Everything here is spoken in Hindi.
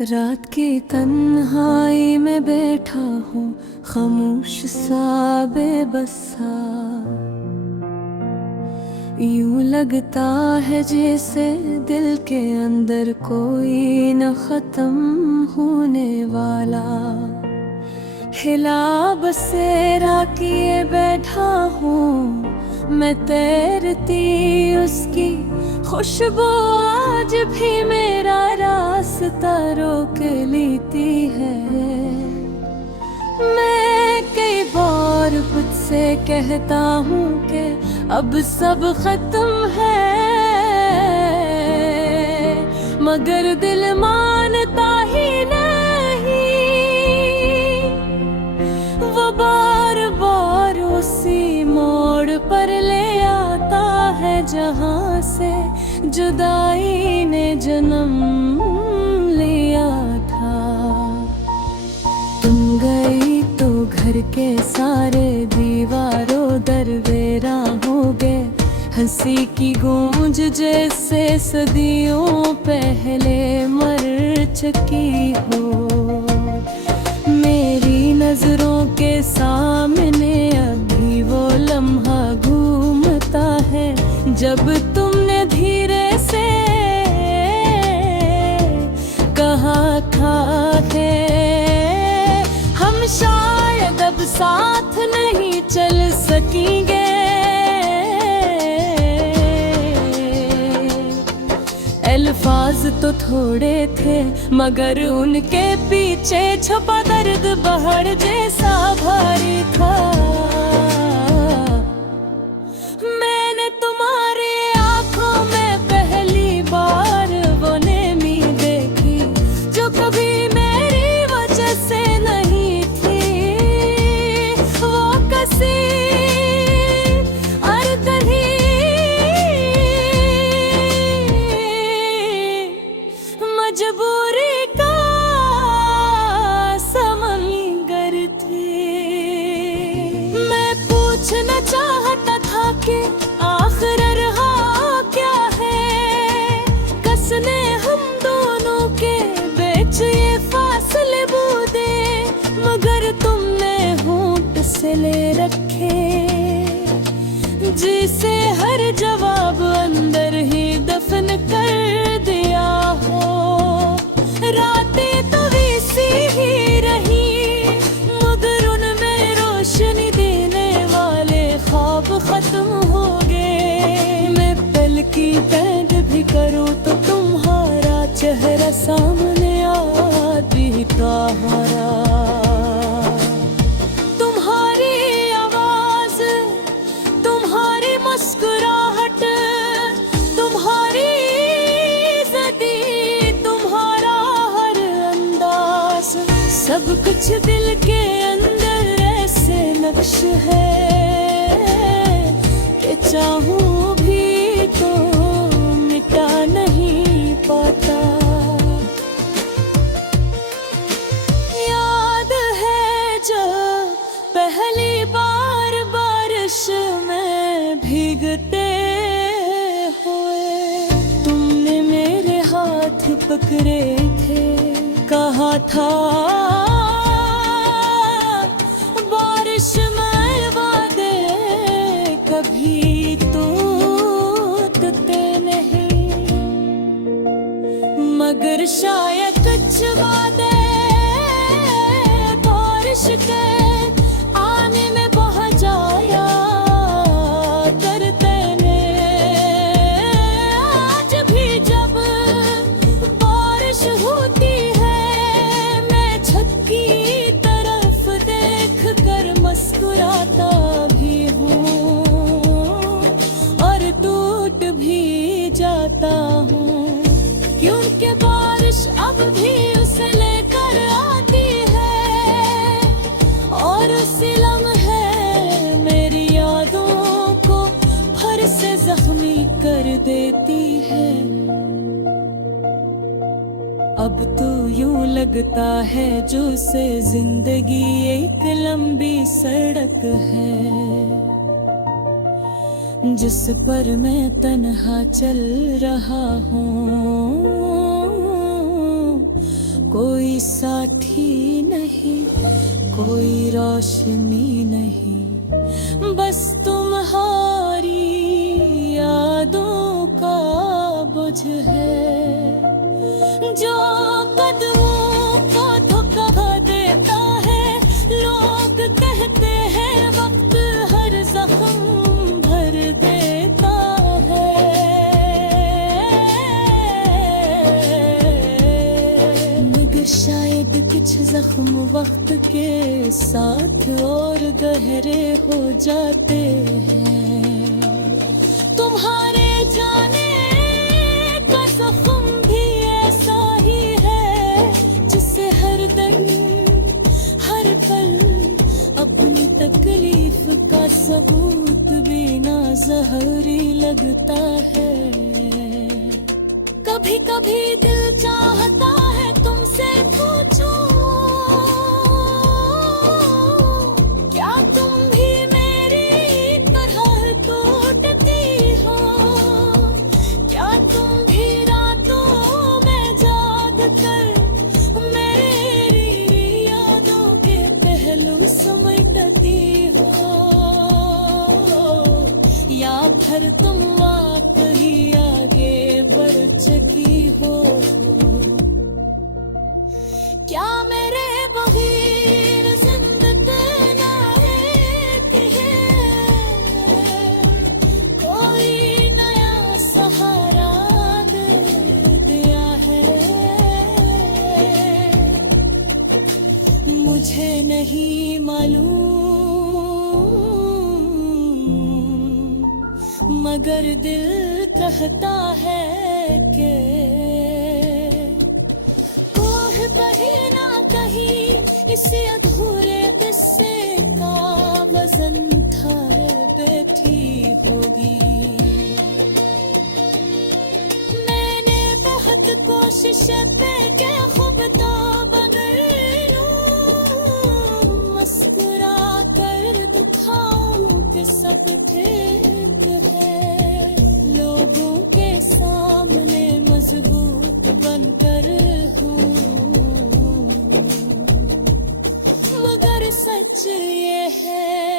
रात की तन्हाई में बैठा हूँ खामोश सा बेबसा। यूं लगता है जैसे दिल के अंदर कोई न खत्म होने वाला। हिला बसेरा किए बैठा हूँ मैं, तैरती उसकी खुशबू आज भी मेरा रास्ता रोक लेती है। मैं कई बार खुद से कहता हूँ कि अब सब खत्म है, मगर दिल मानता ही नहीं। वो बार बार उसी मोड़ पर ले आता है जहाँ से जुदाई ने जन्म लिया था। तुम गई तो घर के सारे दीवारों दरवेरा हो गए। हंसी की गूंज जैसे सदियों पहले मर चुकी हो। मेरी नजरों के सामने अभी वो लम्हा घूमता है जब तुमने धीरे से कहा था कि हम शायद अब साथ नहीं चल सकेंगे। अल्फाज तो थोड़े थे मगर उनके पीछे छुपा दर्द पहाड़ जैसा भारी था। मैंने तुम्हारी आंखों में पहली बार वो नेमी देखी जो कभी मेरी वजह से नहीं थी। वो कसी मजबूरी का समंदर थी। मैं पूछना चाहता था कि आखिर रहा क्या है, कसने हम दोनों के बीच ये फासले बूंदे, मगर तुमने होंठ से ले रखे जिसे हर जवाब अंदर ही दफन कर दिया हो। रातें तो वैसी ही रही मगर उनमें रोशनी देने वाले ख्वाब खत्म हो गए। मैं पल की कैद भी करूँ तो तुम्हारा चेहरा सामने आ दिखता हरा। तुम्हारी आवाज, तुम्हारी मुस्कुराहट, तुम्हारी सब कुछ दिल के अंदर ऐसे नक्श है कि चाहूं भी तो मिटा नहीं पाता। याद है जब पहली बार बारिश में भीगते हुए तुमने मेरे हाथ पकड़े थे, कहा था बारिश में वादे कभी टूटते नहीं। मगर शायद कुछ वादे बारिश के आने में बह जाया करते ने। आज भी जब बारिश होती की तरफ देख कर मुस्कुराता भी हूँ और टूट भी जाता हूँ, क्योंकि बारिश अब भी उसे लेकर आती है और उसी लम्हे मेरी यादों को फिर से जख्मी कर देती है। अब तो यूं लगता है जो से जिंदगी एक लंबी सड़क है जिस पर मैं तन्हा चल रहा हूँ। कोई साथी नहीं, कोई रोशनी नहीं, बस तुम्हारी यादों का बुझ है जो कदमों को धोखा देता है। लोग कहते हैं वक्त हर जख्म भर देता है, मगर शायद कुछ जख्म वक्त के साथ और गहरे हो जाते हैं। तुम्हारे जाने का जख्म भी ऐसा ही है जिसे हर दिन हर पल अपनी तकलीफ का सबूत भी ना जहरी लगता है। कभी कभी दिल चाहता है तुमसे पूछूं, क्या तुम भी मेरी तरह टूटती हो? क्या तुम भी रातों में जाग कर मेरी यादों के पहलू समेटती हो? या फिर तुम आप ही आगे बढ़ चुकी हो? क्या मेरे बगैर जिंदगी नायक है? कोई नया सहारा दे दिया है? मुझे नहीं मालूम, मगर दिल कहता है कि कोह कहीं ना कहीं इसे अधूरे किस्से का वजन उठाए बैठी होगी। मैंने बहुत कोशिश पे के खूब तो बन लूं, मुस्कुरा कर दिखाऊं कि सब ठीक है, लोगों के सामने मजबूत बनकर हूँ, मगर सच ये है